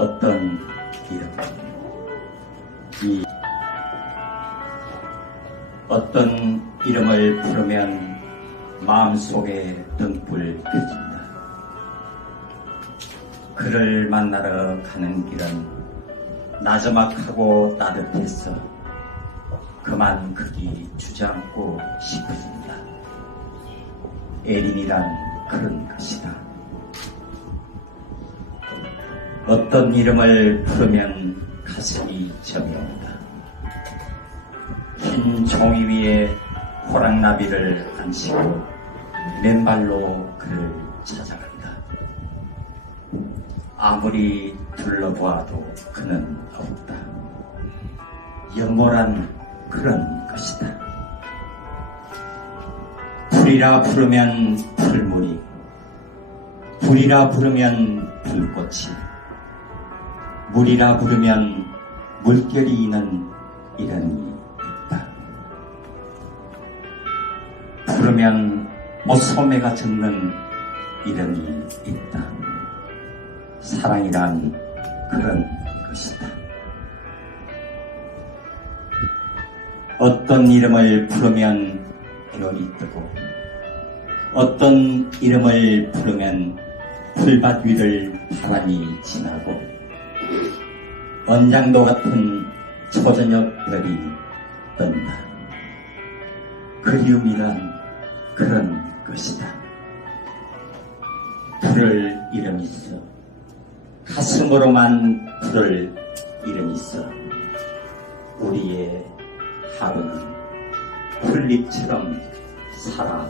어떤 이름, 이 어떤 이름을 부르면 마음속에 등불 켜진다. 그를 만나러 가는 길은 나저막하고 따뜻해서 그만 그기 주저앉고 싶어진다. 에린이란 그런 것이다. 어떤 이름을 부르면 가슴이 온다. 흰 종이 위에 호랑나비를 안시고 맨발로 그를 찾아간다. 아무리 둘러보아도 그는 없다. 영원한 그런 것이다. 불이라 부르면 불물이, 불이라 부르면 불꽃이, 물이라 부르면 물결이 있는 이름이 있다. 부르면 모소매가 젖는 이름이 있다. 사랑이란 그런 것이다. 어떤 이름을 부르면 해열이 뜨고 어떤 이름을 부르면 풀밭 위를 바람이 지나고 언장도 같은 초저녁 별이 뜬다. 그리움이란 그런 것이다. 부를 이름이 있어. 가슴으로만 부를 이름이 있어. 우리의 하루는 풀잎처럼 살아